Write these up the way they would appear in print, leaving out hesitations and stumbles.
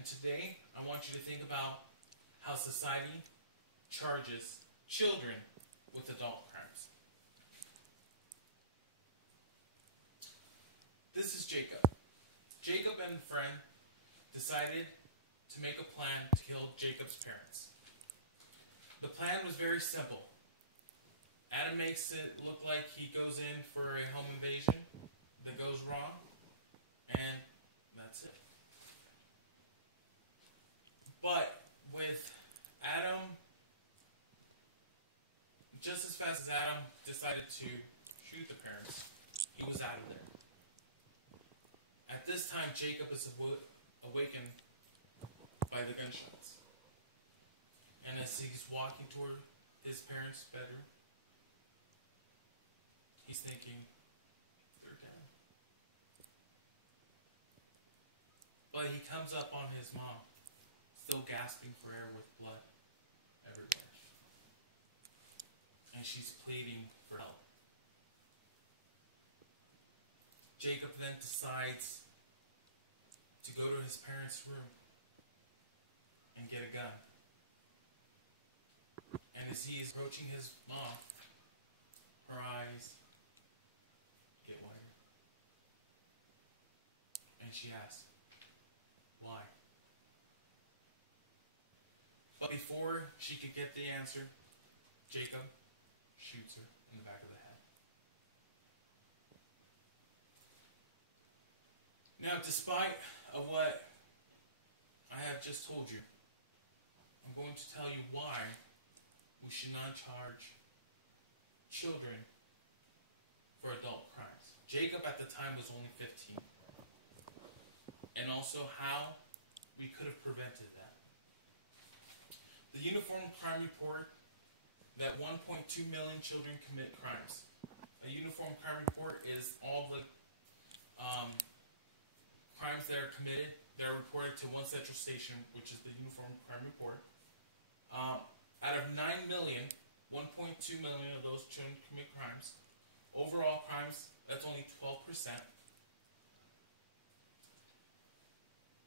And today, I want you to think about how society charges children with adult crimes. This is Jacob. Jacob and a friend decided to make a plan to kill Jacob's parents. The plan was very simple. Adam makes it look like he goes in for a home invasion that goes wrong, and that's it. But with Adam, just as fast as Adam decided to shoot the parents, he was out of there. At this time, Jacob is awakened by the gunshots. And as he's walking toward his parents' bedroom, he's thinking, they're dead. But he comes up on his mom, still gasping for air with blood everywhere. And she's pleading for help. Jacob then decides to go to his parents' room and get a gun. And as he is approaching his mom, her eyes get wider. And she asks, why? But before she could get the answer, Jacob shoots her in the back of the head. Now, despite of what I have just told you, I'm going to tell you why we should not charge children for adult crimes. Jacob at the time was only 15. And also how we could have prevented that. The Uniform Crime Report that 1.2 million children commit crimes. A Uniform Crime Report is all the crimes that are committed, that are reported to one central station, which is the Uniform Crime Report. Out of 9 million, 1.2 million of those children commit crimes. Overall crimes, that's only 12%.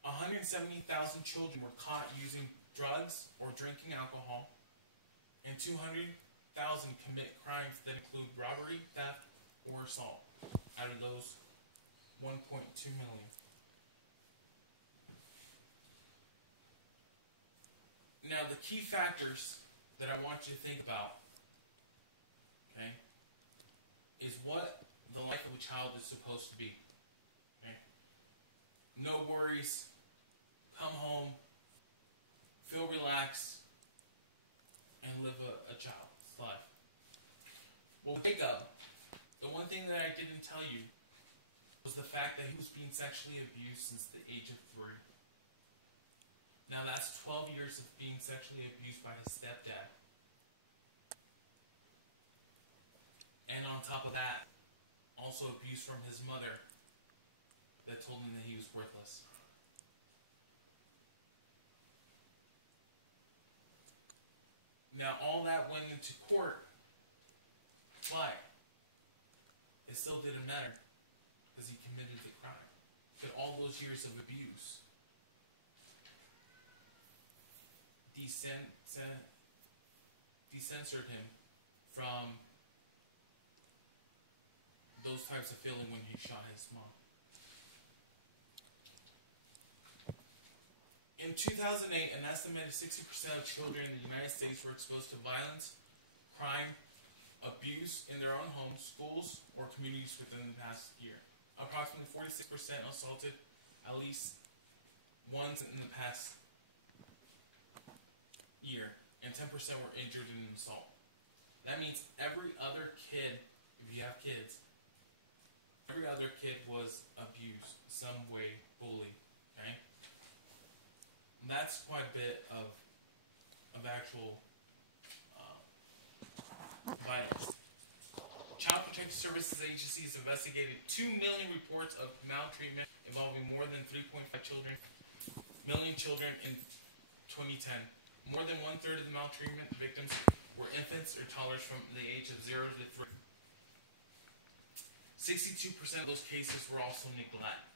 170,000 children were caught using drugs or drinking alcohol, and 200,000 commit crimes that include robbery, theft, or assault out of those 1.2 million. Now, the key factors that I want you to think about, okay, is what the life of a child is supposed to be. Okay? No worries, come home, feel relaxed, and live a child's life. Well, Jacob, the one thing that I didn't tell you was the fact that he was being sexually abused since the age of 3. Now that's 12 years of being sexually abused by his stepdad. And on top of that, also abuse from his mother that told him that he was worthless. Now all that went into court. Why? It still didn't matter because he committed the crime. But all those years of abuse decensored him from those types of feeling when he shot his mom. In 2008, an estimated 60% of children in the United States were exposed to violence, crime, abuse in their own homes, schools, or communities within the past year. Approximately 46% assaulted at least once in the past year, and 10% were injured in an assault. That means every other kid, if you have kids, every other kid was abused, some way, bullied, okay? And that's quite a bit of actual violence. Child Protective Services agencies investigated 2 million reports of maltreatment involving more than 3.5 million children in 2010. More than 1/3 of the maltreatment victims were infants or toddlers from the age of 0 to 3. 62% of those cases were also neglect.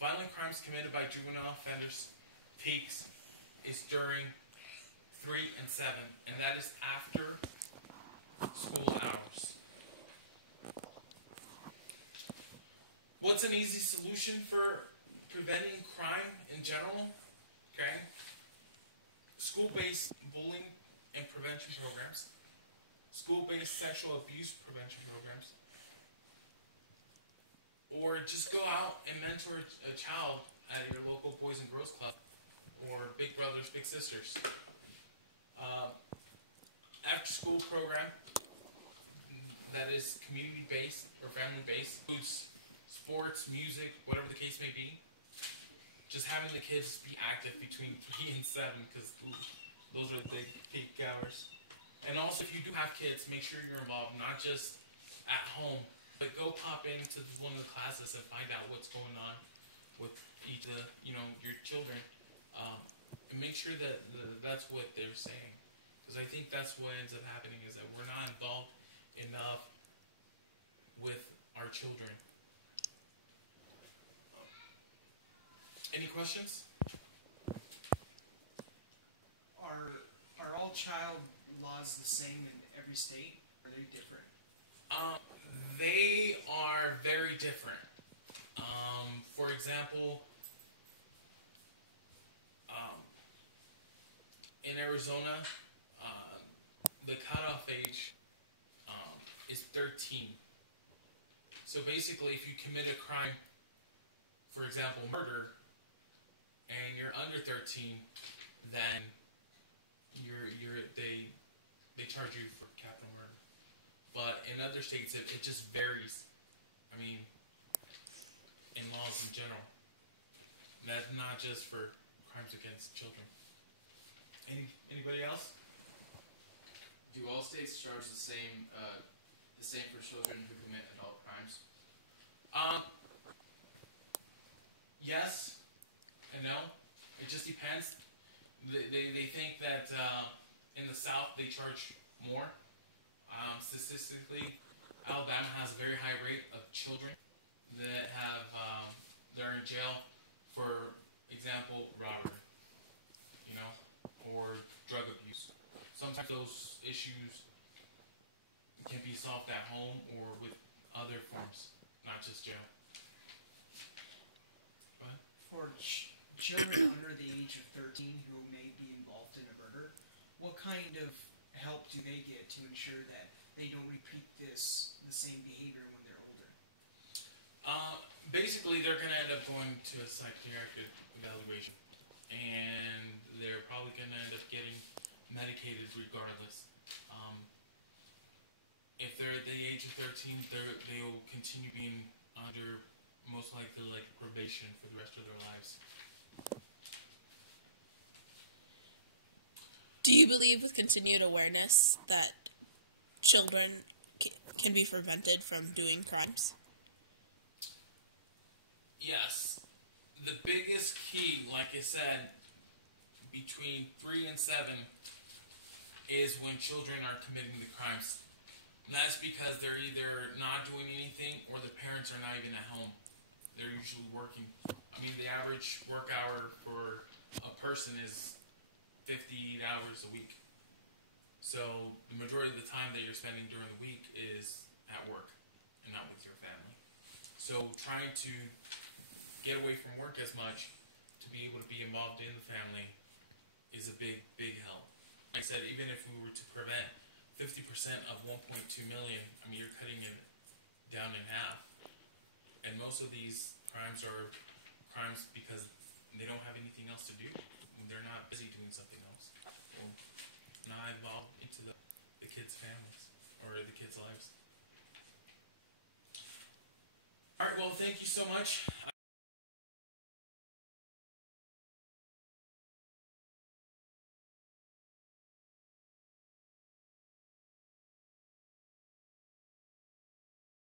Violent crimes committed by juvenile offenders, peaks, is during 3 and 7, and that is after school hours. What's an easy solution for preventing crime in general? Okay. School-based bullying and prevention programs. School-based sexual abuse prevention programs. Or just go out and mentor a child at your local Boys and Girls Club or Big Brothers, Big Sisters. After-school program that is community-based or family-based, includes sports, music, whatever the case may be. Just having the kids be active between 3 and 7 because those are the big peak hours. And also, if you do have kids, make sure you're involved, not just at home, but go pop into one of the classes and find out what's going on with each of your children, and make sure that that's what they're saying. Because I think that's what ends up happening is that we're not involved enough with our children. Any questions? Are all child laws the same in every state? Or are they different? They are very different. For example, in Arizona, the cutoff age is 13. So basically, if you commit a crime, for example, murder, and you're under 13, then they charge you for capital murder. But in other states, it just varies. I mean, in laws in general. That's not just for crimes against children. Anybody else? Do all states charge the same for children who commit adult crimes? Yes and no. It just depends. They think that in the South they charge more. Statistically, Alabama has a very high rate of children that they're in jail for example robbery, or drug abuse. Sometimes those issues can be solved at home or with other forms, not just jail. Go ahead. For children under the age of 13 who may be involved in a murder, what kind of help do they get to ensure that they don't repeat the same behavior when they're older? Basically, they're going to end up going to a psychiatric evaluation, and they're probably going to end up getting medicated regardless. If they're at the age of 13, they'll continue being under most likely probation for the rest of their lives. Do you believe with continued awareness that children can be prevented from doing crimes? Yes. The biggest key, like I said, between 3 and 7 is when children are committing the crimes. And that's because they're either not doing anything or the parents are not even at home. They're usually working. I mean, the average work hour for a person is 50 hours a week. So the majority of the time that you're spending during the week is at work and not with your family. So trying to get away from work as much to be able to be involved in the family is a big, big help. Like I said, even if we were to prevent 50% of 1.2 million, I mean, you're cutting it down in half. And most of these crimes are crimes because they don't have anything else to do. They're not busy doing something else. Or not involved into the kids' families or the kids' lives. All right, well, thank you so much.